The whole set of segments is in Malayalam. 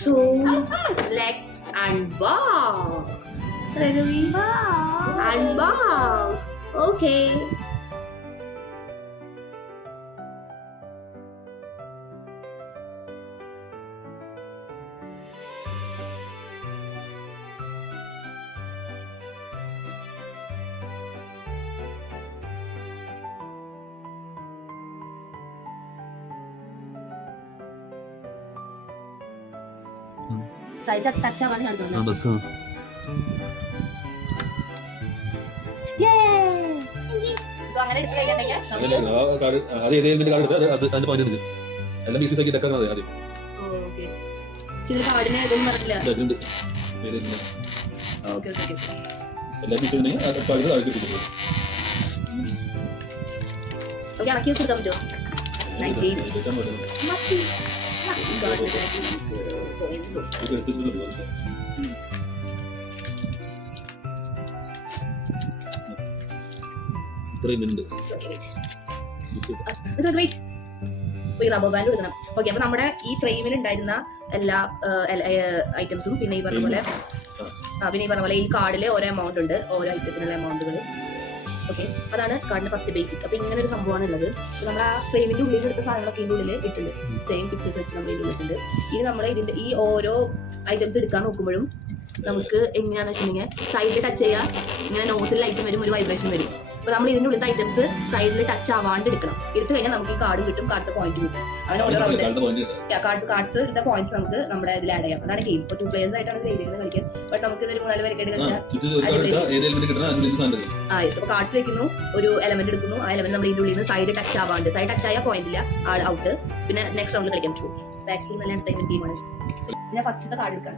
So let's unbox. Ready? Unbox. Okay. Side touch ആവാൻ കണ്ടോ? ബസ് സോ അങ്ങനെ എടുത്ത് കഴിഞ്ഞിട്ടുണ്ടെങ്കിൽ എല്ലാം പീസസ് ആക്കി ഇതൊക്കെ ആദ്യം ഓക്കെ ഇതിൽ കാർഡിന് ഇതൊന്നും പറഞ്ഞില്ല. ഇതുണ്ട് ഓക്കെ ഓക്കെ ഓക്കെ എല്ലാ പീസും ഓക്കെ ഇണക്കി കൊടുക്കാൻ പറ്റുമോ? ഇത്രയും ഉണ്ട്. റബ്ബർ ബാൻഡ് കൊടുക്കണം. ഓക്കെ അപ്പൊ നമ്മുടെ ഈ ഫ്രെയിമിൽ ഉണ്ടായിരുന്ന എല്ലാ ഐറ്റംസും പിന്നെ ഈ പറഞ്ഞ പോലെ ഈ കാർഡില് ഓരോ എമൗണ്ട് ഉണ്ട്, ഓരോ ഐറ്റത്തിനുള്ള എമൗണ്ടുകൾ. ഓക്കെ അതാണ് കാർഡിന്റെ ഫസ്റ്റ് ബേസിക്. അപ്പൊ ഇങ്ങനെ ഒരു സംഭവമാണ് ഉള്ളത്. നമ്മൾ ആ ഫ്രെയിമിന്റെ ഉള്ളിൽ എടുത്ത സാധനങ്ങളൊക്കെ ഇതിന്റെ ഉള്ളിൽ ഇട്ടുണ്ട്. സെയിം പിക്ചേഴ്സ് വെച്ച് നമ്മൾ ഇതിൽ ഇട്ടുണ്ട്. ഇനി നമ്മൾ ഇതിന്റെ ഈ ഓരോ ഐറ്റംസ് എടുക്കാൻ നോക്കുമ്പോഴും നമുക്ക് എങ്ങനെയാണെന്ന് വെച്ചിട്ടുണ്ടെങ്കിൽ സൈഡിൽ ടച്ച് ചെയ്യാൻ ഇങ്ങനെ നോസിൽ ഐറ്റം വരും, ഒരു വൈബ്രേഷൻ വരും. അപ്പൊ നമ്മൾ ഇതിന്റെ ഉള്ളിലത്തെ ഐറ്റംസ് സൈഡിൽ ടച്ച് ആവാണ്ട് എടുക്കണം. എടുത്തു കഴിഞ്ഞാൽ നമുക്ക് ഈ കാർഡ് കിട്ടും, കാർഡ് പോയിന്റ് കിട്ടും. അങ്ങനെ ഓരോ കാർഡ്സ് ഇതിന്റെ പോയിന്റ്സ് നമുക്ക് നമ്മുടെ ഇതിൽ ആഡ് ചെയ്യാം. അതാണ് ഗെയിം. ഇപ്പോൾ 2 players ആയിട്ടാണ് ഇത് ചെയ്തിരുന്നത് കളിക്കാൻ. ബട്ട് നമുക്ക് ഇതൊരു 4 പേരൊക്കെ കളിച്ചാൽ അപ്പൊ കാർഡ്സ് വെക്കുന്നു, ഒരു എലമെന്റ് എടുക്കുന്നു. ആ എലമെന്റ് നമ്മുടെ ഇതിന്റെ ഉള്ളിൽ നിന്ന് സൈഡ് ടച്ച് ആവാണ്ട്, സൈഡ് ടച്ച് ആയ പോയിന്റ് ഇല്ല, ആൾ ഔട്ട്. പിന്നെ നെക്സ്റ്റ് റൗണ്ടിൽ കളിക്കാൻ പറ്റും. ആക്ച്വലി നല്ല എന്റർടൈൻമെന്റ് ഗെയിമാണ്. പിന്നെ ഫസ്റ്റത്തെ കാർഡ് എടുക്കാം.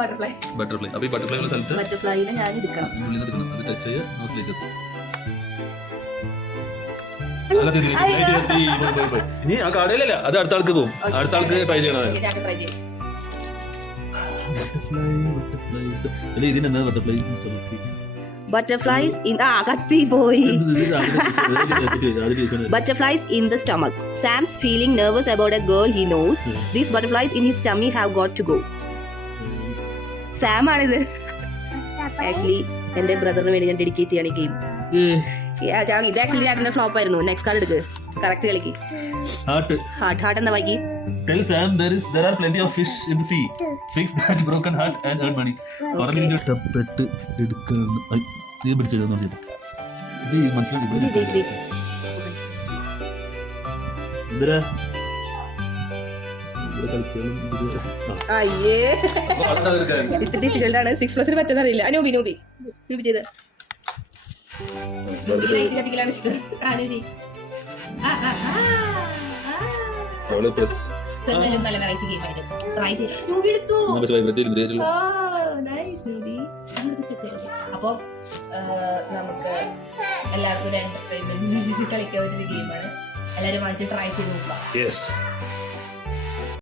ബട്ടർഫ്ലൈ. അപ്പൊ ഈ ബട്ടർഫ്ലൈയുടെ സ്ഥലത്ത് ബട്ടർഫ്ലൈനെ ഞാൻ എടുക്കണം. അത് ടച്ച് ചെയ്യുക, നോസിലേക്ക് ഇനി ആ കാർഡിലല്ല, അത് അടുത്ത ആൾക്ക് പോകും. അടുത്ത ആൾക്ക് ട്രൈ ചെയ്യണം. ഇതിനെന്താ Butterflies in കത്തി പോയി. Butterflies in the stomach. Sam's feeling nervous about a girl he knows. These butterflies in his tummy have got to go. Sam ആണിത്. ആക്ച്വലി എന്റെ ബ്രദറിന് വേണ്ടി ഞാൻ ഡെഡിക്കേറ്റ് ചെയ്യാണ് ഈ ഗെയിം. ഇത് ആക്ച്വലി ഞാൻ ഫ്ലോപ്പ് ആയിരുന്നു. നെക്സ്റ്റ് കാർഡ് എടുക്ക്, കറക്റ്റ് കളിക്ക്. ഹാർട്ട് എന്താ വായിക്കി? Tell Sam there are plenty of fish in the sea. Fix that broken heart and earn money. പറഞ്ഞിട്ട് ടപ്പെട്ട് എടുക്കണം. ഇത് പിടിച്ചത് നോക്കി. ഇത് മനസ്സിലായി. ഇതര അയ്യേ ഇത്ര ഡിഫിക്കൽട്ട് ആണ്. 6+ പറ്റുന്നറിയില്ല. നൂബി ചെയ്ത് കത്തിക്കലാണ് ഇഷ്ടം. നല്ല വെറൈറ്റി ഗെയിം ആയിട്ട് ട്രൈ ചെയ്യും. അപ്പൊ നമുക്ക് എല്ലാവർക്കും ഒരു എന്റർടൈൻമെന്റ് കളിക്കാൻ ഒരു ഗെയിമാണ്. എല്ലാവരും വാങ്ങിച്ച് ട്രൈ ചെയ്ത് നോക്കാം.